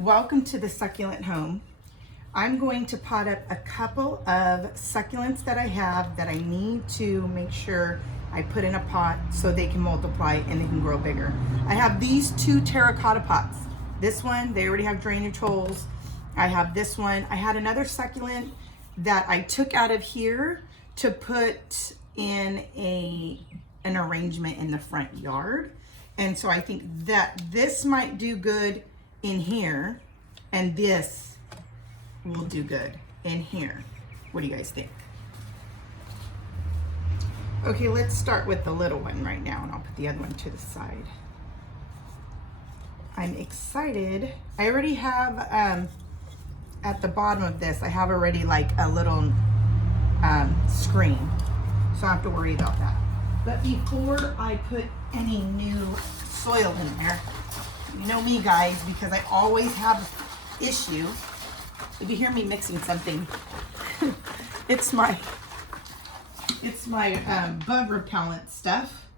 Welcome to the succulent home. I'm going to pot up a couple of succulents that I have that I need to make sure I put in a pot so they can multiply and they can grow bigger. I have these two terracotta pots. This one, they already have drainage holes. I have this one. I had another succulent that I took out of here to put in an arrangement in the front yard. And so I think that this might do good in here, and this will do good in here. What do you guys think? Okay, let's start with the little one right now, and I'll put the other one to the side. I'm excited. I already have, at the bottom of this, I have already like a little screen, so I don't have to worry about that. But before I put any new soil in there, you know me guys, because I always have issue. If you hear me mixing something, it's my bug repellent stuff.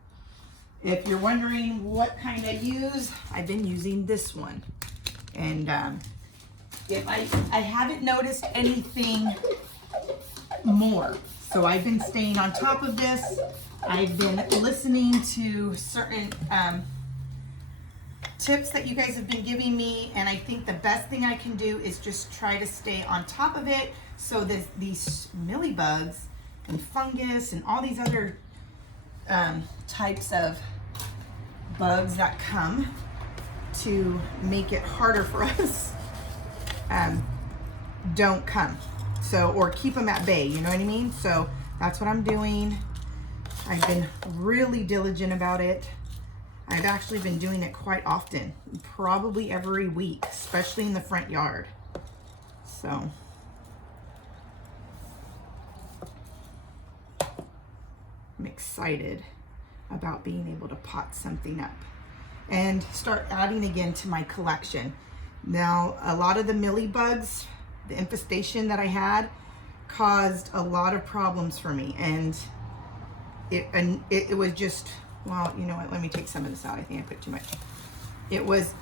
If you're wondering what kind I use, I've been using this one. And if I haven't noticed anything more. So I've been staying on top of this. I've been listening to certain tips that you guys have been giving me, and I think the best thing I can do is just try to stay on top of it so that these mealybugs and fungus and all these other types of bugs that come to make it harder for us don't come. So, or keep them at bay, you know what I mean? So that's what I'm doing. I've been really diligent about it. I've actually been doing it quite often, probably every week, especially in the front yard. So I'm excited about being able to pot something up and start adding again to my collection. Now, a lot of the mealybugs, the infestation that I had, caused a lot of problems for me, and it was just, well, you know what, let me take some of this out. I think I put too much. It was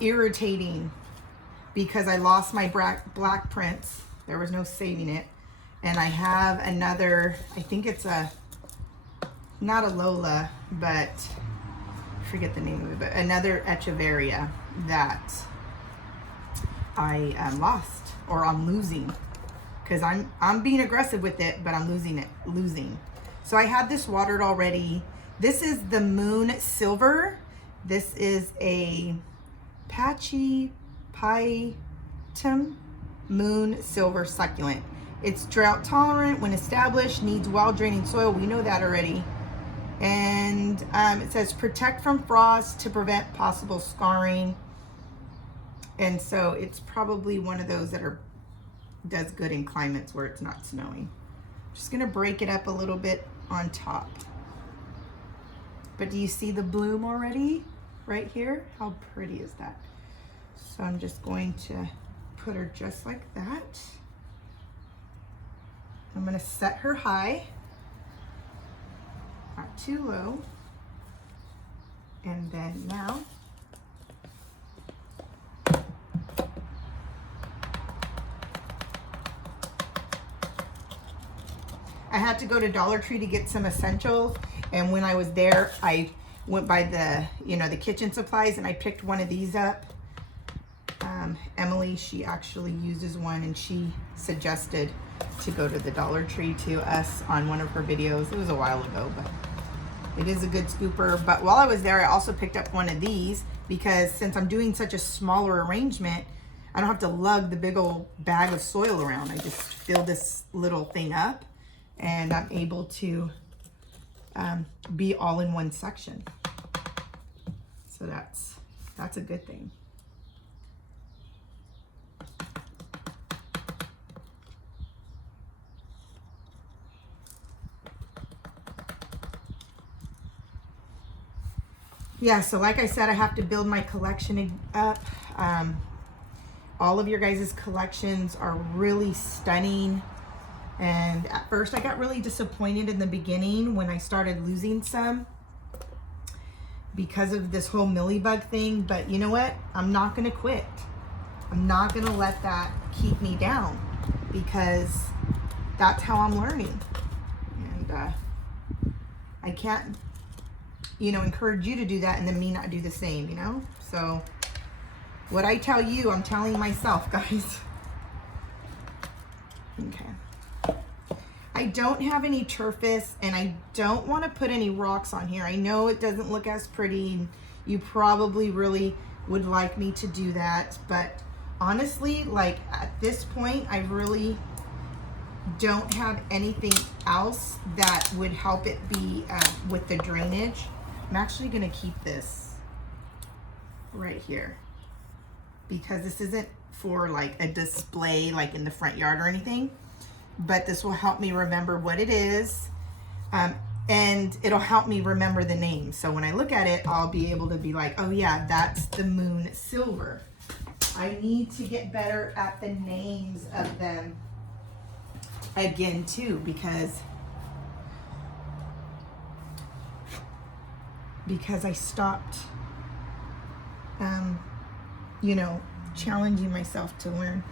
irritating because I lost my black prince. There was no saving it. And I have another, I think it's not a Lola, but I forget the name of it, but another Echeveria that I lost, or I'm losing, because I'm being aggressive with it, but I'm losing. So I had this watered already. This is the Moon Silver. This is a Patchy Pietum Moon Silver succulent. It's drought tolerant when established, needs well draining soil. We know that already. And it says protect from frost to prevent possible scarring. And so it's probably one of those that does good in climates where it's not snowing. Just gonna break it up a little bit on top. But do you see the bloom already right here? How pretty is that? So I'm just going to put her just like that. I'm gonna set her high, not too low. And then now, I had to go to Dollar Tree to get some essentials, and when I was there, I went by the kitchen supplies, and I picked one of these up. Emily, she actually uses one, and she suggested to go to the Dollar Tree to us on one of her videos. It was a while ago, but it is a good scooper. But while I was there, I also picked up one of these because since I'm doing such a smaller arrangement, I don't have to lug the big old bag of soil around. I just fill this little thing up, and I'm able to be all in one section. So that's a good thing. Yeah, so like I said, I have to build my collection up. All of your guys' collections are really stunning. And at first I got really disappointed in the beginning when I started losing some because of this whole mealybug thing. But you know what? I'm not gonna quit. I'm not gonna let that keep me down, because that's how I'm learning. And I can't, you know, encourage you to do that and then me not do the same, you know? So what I tell you, I'm telling myself, guys. Okay. I don't have any turfus, and I don't want to put any rocks on here. I know it doesn't look as pretty. You probably really would like me to do that, but honestly, like at this point, I really don't have anything else that would help it be with the drainage. I'm actually going to keep this right here, because this isn't for like a display like in the front yard or anything, but this will help me remember what it is, and it'll help me remember the name. So when I look at it, I'll be able to be like, oh yeah, that's the moon silver. I need to get better at the names of them again too, because I stopped you know, challenging myself to learn.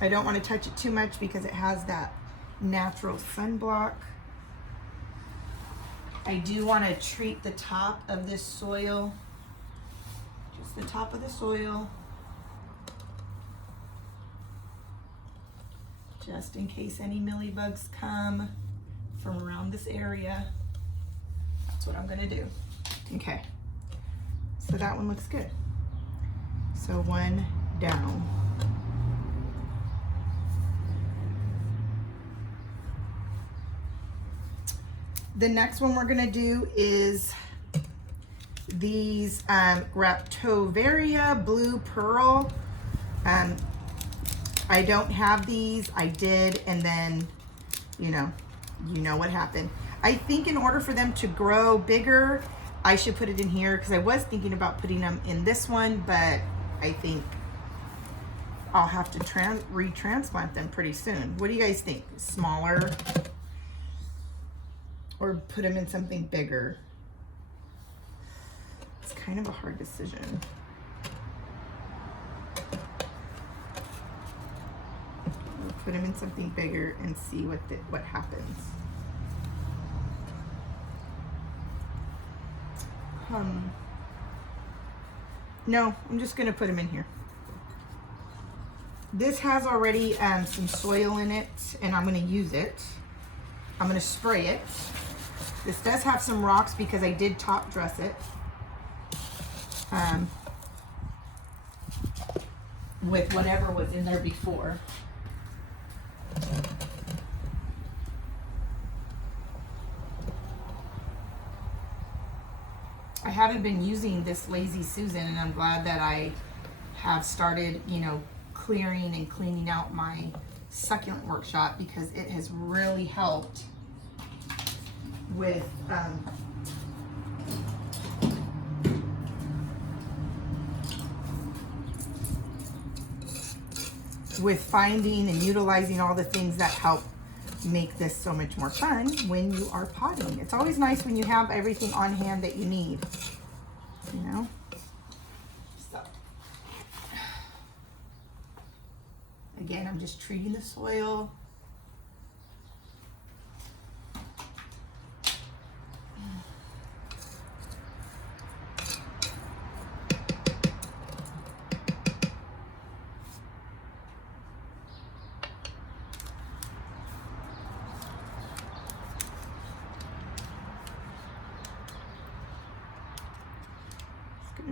I don't want to touch it too much because it has that natural sunblock. I do want to treat the top of this soil, just the top of the soil, just in case any mealybugs come from around this area. That's what I'm going to do. Okay, so that one looks good. So one down. The next one we're going to do is these Raptovaria Blue Pearl. I don't have these. I did, and then you know what happened. I think in order for them to grow bigger, I should put it in here, because I was thinking about putting them in this one, but I think I'll have to retransplant them pretty soon. What do you guys think? Smaller, or put them in something bigger? It's kind of a hard decision. We'll put them in something bigger and see what happens. No, I'm just gonna put them in here. This has already some soil in it, and I'm gonna use it. I'm gonna spray it. This does have some rocks because I did top dress it with whatever was in there before. I haven't been using this Lazy Susan, and I'm glad that I have started, you know, clearing and cleaning out my succulent workshop, because it has really helped with finding and utilizing all the things that help make this so much more fun when you are potting. It's always nice when you have everything on hand that you need, you know? So, again, I'm just treating the soil.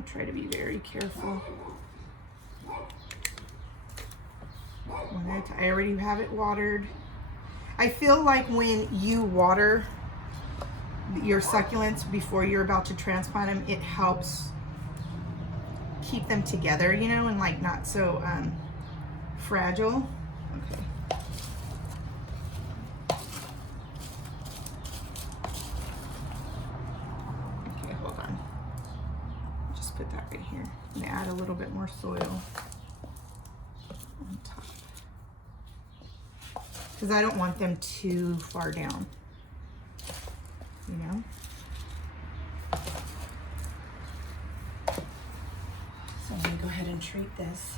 Try to be very careful. I already have it watered. I feel like when you water your succulents before you're about to transplant them, it helps keep them together, you know, and like not so fragile. Okay. Put that right here. I'm gonna add a little bit more soil on top, because I don't want them too far down, you know. So I'm gonna go ahead and treat this.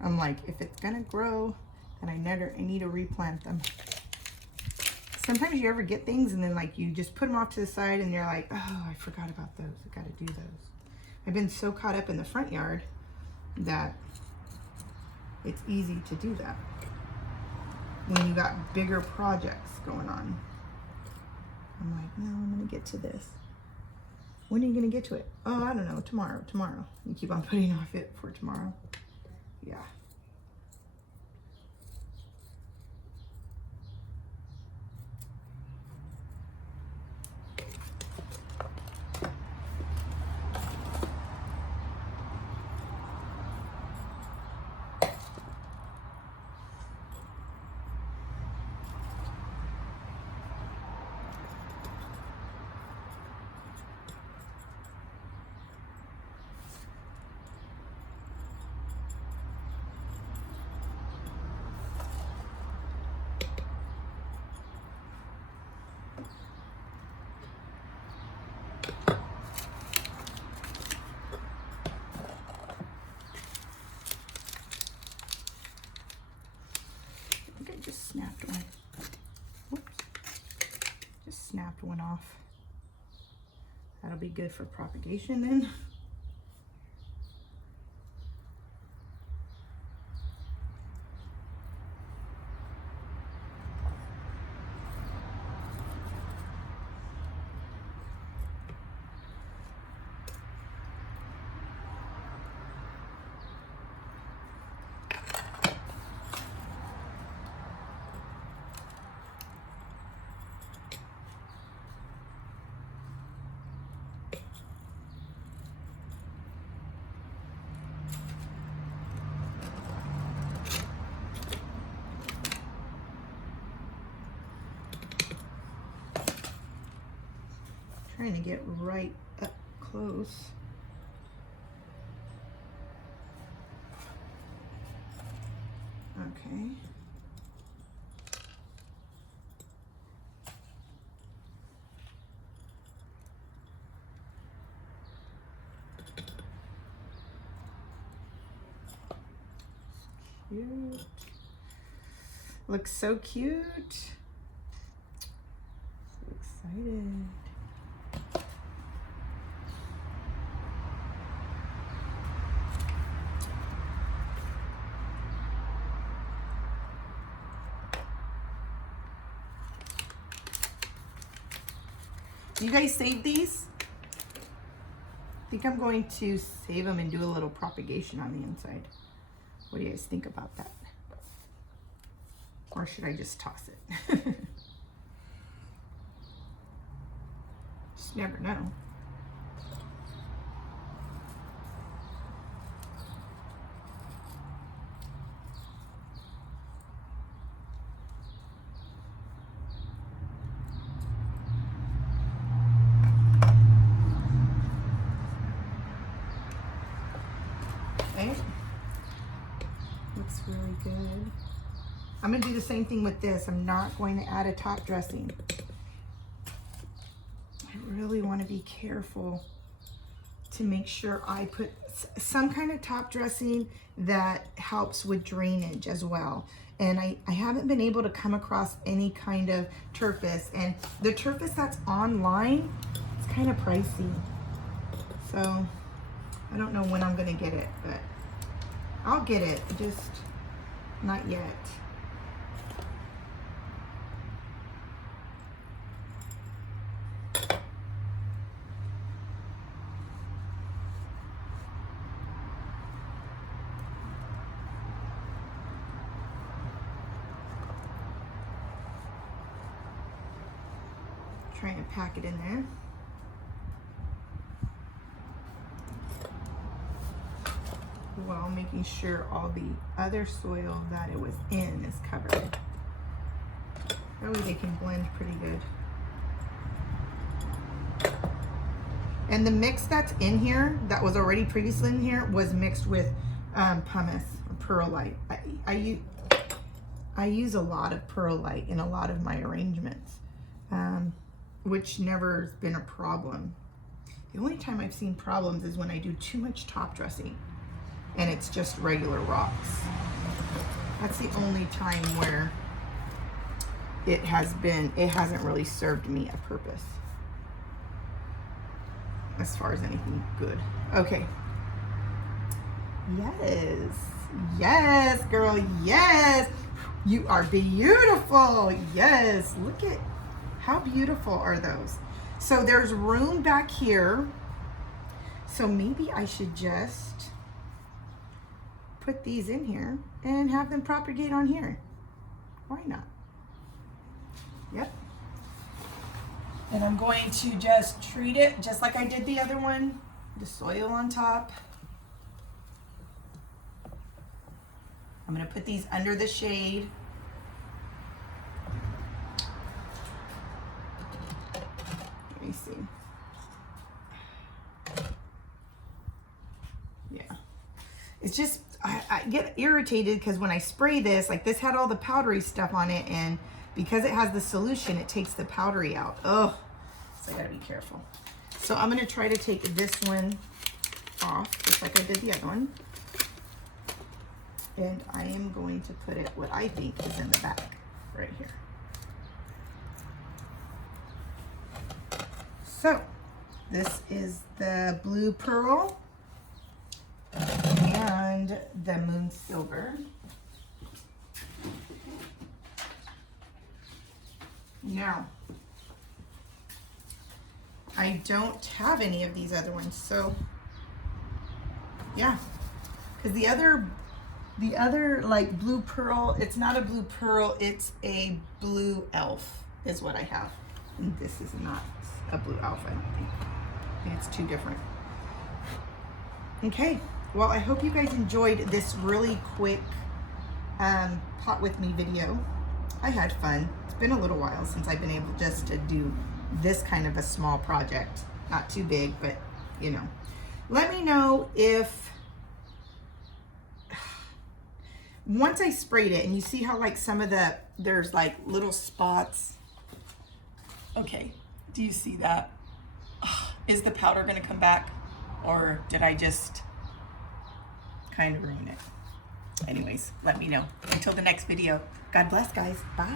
I'm like, if it's gonna grow, then I need to replant them. Sometimes you ever get things and then like you just put them off to the side and you're like, oh, I forgot about those. I gotta do those. I've been so caught up in the front yard that it's easy to do that when you got bigger projects going on. I'm like, no, I'm gonna get to this. When are you gonna get to it? Oh, I don't know, tomorrow. You keep on putting off it for tomorrow. Yeah. Just snapped one. Whoops. Just snapped one off. That'll be good for propagation then. Trying to get right up close. Okay. Cute. Looks so cute. So excited. You guys save these? I think I'm going to save them and do a little propagation on the inside. What do you guys think about that? Or should I just toss it? Just never know. Okay. Looks really good. I'm going to do the same thing with this. I'm not going to add a top dressing. I really want to be careful to make sure I put some kind of top dressing that helps with drainage as well. And I haven't been able to come across any kind of turfus. And the turfus that's online, it's kind of pricey. So I don't know when I'm going to get it, but I'll get it, just not yet. Try and pack it in there. While making sure all the other soil that it was in is covered. That way they can blend pretty good. And the mix that's in here, that was already previously in here, was mixed with pumice or perlite. I use a lot of perlite in a lot of my arrangements, which never has been a problem. The only time I've seen problems is when I do too much top dressing and it's just regular rocks. That's the only time where it hasn't really served me a purpose as far as anything good. Okay. Yes. Yes, girl. Yes. You are beautiful. Yes. Look at how beautiful are those. So there's room back here. So maybe I should just put these in here and have them propagate on here. Why not? Yep. And I'm going to just treat it just like I did the other one. The soil on top. I'm going to put these under the shade. Let me see. Yeah. It's just, I get irritated because when I spray this, like this had all the powdery stuff on it, and because it has the solution, it takes the powdery out. Oh, so I gotta be careful. So I'm gonna try to take this one off, just like I did the other one. And I am going to put it what I think is in the back, right here. So, this is the blue pearl and the moon silver. Now, I don't have any of these other ones, so yeah, because the other like blue pearl, it's not a blue pearl, it's a blue elf is what I have. And this is not a blue elf, I don't think. I think it's two different. Okay, well, I hope you guys enjoyed this really quick pot with me video. I had fun. It's been a little while since I've been able just to do this kind of a small project. Not too big, but you know. Let me know if, once I sprayed it, and you see how like some of there's like little spots. Okay, do you see that? Is the powder gonna come back? Or did I just kind of ruin it? Anyways, let me know. Until the next video. God bless, guys. Bye.